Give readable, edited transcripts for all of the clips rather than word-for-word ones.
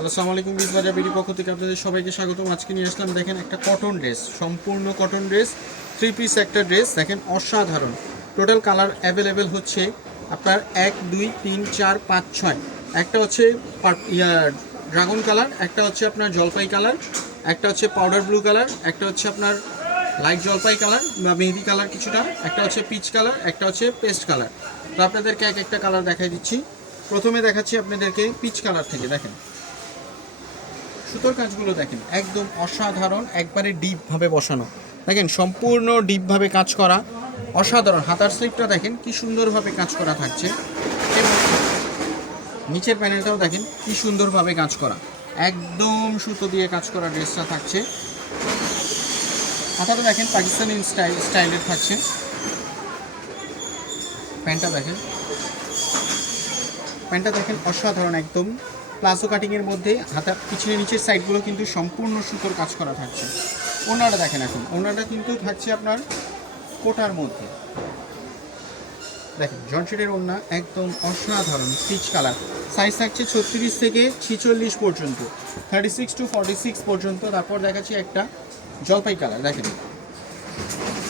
Hello, আসসালামু আলাইকুম। বিশ বাজার বিডি পক্ষ থেকে আপনাদের সবাইকে স্বাগতম। আজকে নিয়ে আসলাম দেখেন একটা কটন ড্রেস, সম্পূর্ণ কটন ড্রেস, 3 পিস একটা ড্রেস। দেখেন অসাধারণ। টোটাল কালার অ্যাভেলেবেল হচ্ছে আপনার 1 2 3 4 5 6। একটা হচ্ছে ড্রাগন কালার, একটা হচ্ছে আপনার জলপাই কালার, একটা হচ্ছে পাউডার ব্লু কালার, একটা হচ্ছে আপনার লাইট জলপাই কালার বা মেহেদি কালার কিছুটা, একটা হচ্ছে পিচ কালার, একটা হচ্ছে পেস্ট কালার। তো আপনাদেরকে এক একটা কালার দেখাই দিচ্ছি। প্রথমে দেখাচ্ছি আপনাদেরকে পিচ কালার থেকে। দেখেন সুতোর কাজগুলো দেখেন একদম অসাধারণ, একবারে ডিপভাবে বসানো। দেখেন সম্পূর্ণ ডিপভাবে কাজ করা, অসাধারণ। হাতার স্লিপটা দেখেন কি সুন্দরভাবে কাজ করা থাকছে, এবং নিচের প্যানেলটাও দেখেন কি সুন্দরভাবে কাজ করা, একদম সুতো দিয়ে কাজ করা ড্রেসটা থাকছে। হাতাটা দেখেন পাকিস্তানি স্টাইলের থাকছে। প্যান্টটা দেখেন অসাধারণ, একদম প্লাজো কাটিংয়ের মধ্যে। হাতার পিছনে নিচের সাইডগুলো কিন্তু সম্পূর্ণ সুতোর কাজ করা থাকছে। ওড়নাটা দেখেন, এখন ওড়নাটা কিন্তু থাকছে আপনার কোটার মধ্যে। দেখেন জর্জেটের ওড়না, একদম অসাধারণ পিচ কালার। সাইজ থাকছে 36 থেকে 46 পর্যন্ত, 36 to 46 পর্যন্ত। তারপর দেখাচ্ছি একটা জলপাই কালার। দেখেন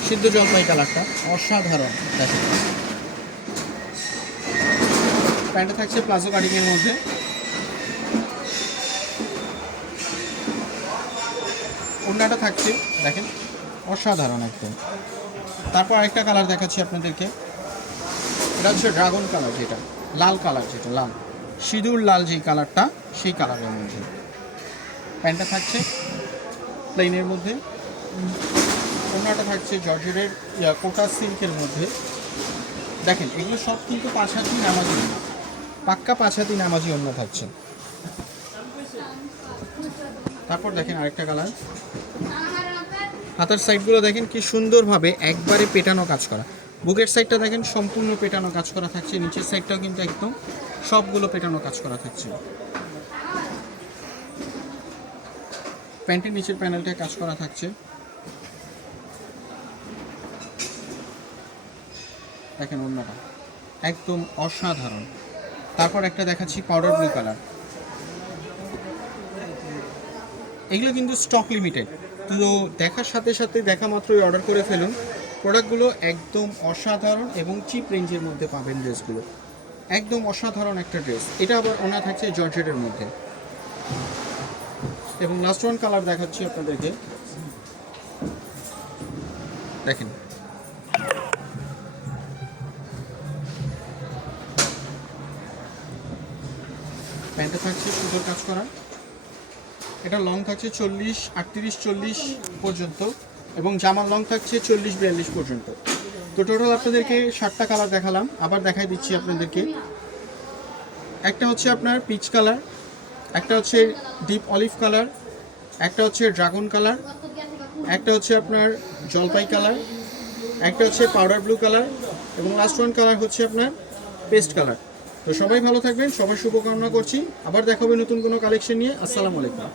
সিদ্ধ জলপাই কালারটা অসাধারণ। দেখেন প্যান্টটা থাকছে প্লাজো কাটিংয়ের মধ্যে। ওড়নাটা থাকছে দেখেন অসাধারণ একদম। তারপর আরেকটা কালার দেখাচ্ছি আপনাদেরকে। এটা হচ্ছে ড্রাগন কালার, যেটা লাল কালার, যেটা লাল সিঁদুর লাল যেই কালারটা, সেই কালারের মধ্যে। প্যান্টটা থাকছে প্লেনের মধ্যে। ওড়নাটা থাকছে জর্জেটের কোটা সিল্কের মধ্যে। দেখেন এগুলো সব কিন্তু 5 হাতি নামাজি ওড়না, পাক্কা 5 হাতি নামাজি ওড়না থাকছে। তারপর দেখেন আরেকটা কালার। হাতার সাইডগুলো দেখেন কি সুন্দরভাবে একবারে পেটানো কাজ করা। বুকের সাইডটা দেখেন সম্পূর্ণ পেটানো কাজ করা থাকছে, নিচের সাইডটাও কিন্তু একদম সবগুলো পেটানো কাজ করা থাকছে। প্যান্টের নিচের প্যানেলটায় কাজ করা থাকছে। দেখেন অন্যটা একদম অসাধারণ। তারপর একটা দেখাচ্ছি পাউডার ব্লু কালার। এগুলো কিন্তু স্টক লিমিটেড, তো দেখার সাথে সাথে দেখা মাত্রই অর্ডার করে ফেলুন। প্রোডাক্টগুলো একদম অসাধারণ এবং চিপ রেঞ্জের মধ্যে পাবেন ড্রেসগুলো। একদম অসাধারণ একটা ড্রেস। এটা আবার ওনা থাকছে জর্জেটের মধ্যে। এবং লাস্ট ওয়ান কালার দেখাচ্ছি আপনাদেরকে। দেখেন প্যান্টটা থাকছে সুন্দর কাজ করা। এটা লং থাকছে 40 38 40 পর্যন্ত, এবং জামার লং থাকছে 40 42 পর্যন্ত। তো টোটাল আপনাদেরকে 7টা কালার দেখালাম। আবার দেখাই দিচ্ছি আপনাদেরকে। একটা হচ্ছে আপনার পিচ কালার, একটা হচ্ছে ডিপ অলিভ কালার, একটা হচ্ছে ড্রাগন কালার, একটা হচ্ছে আপনার জলপাই কালার, একটা হচ্ছে পাউডার ব্লু কালার, এবং লাস্ট ওয়ান কালার হচ্ছে আপনার পেস্ট কালার। তো সবাই ভালো থাকবেন, সবার শুভকামনা করছি। আবার দেখা হবে নতুন কোনো কালেকশন নিয়ে। আসসালামু আলাইকুম।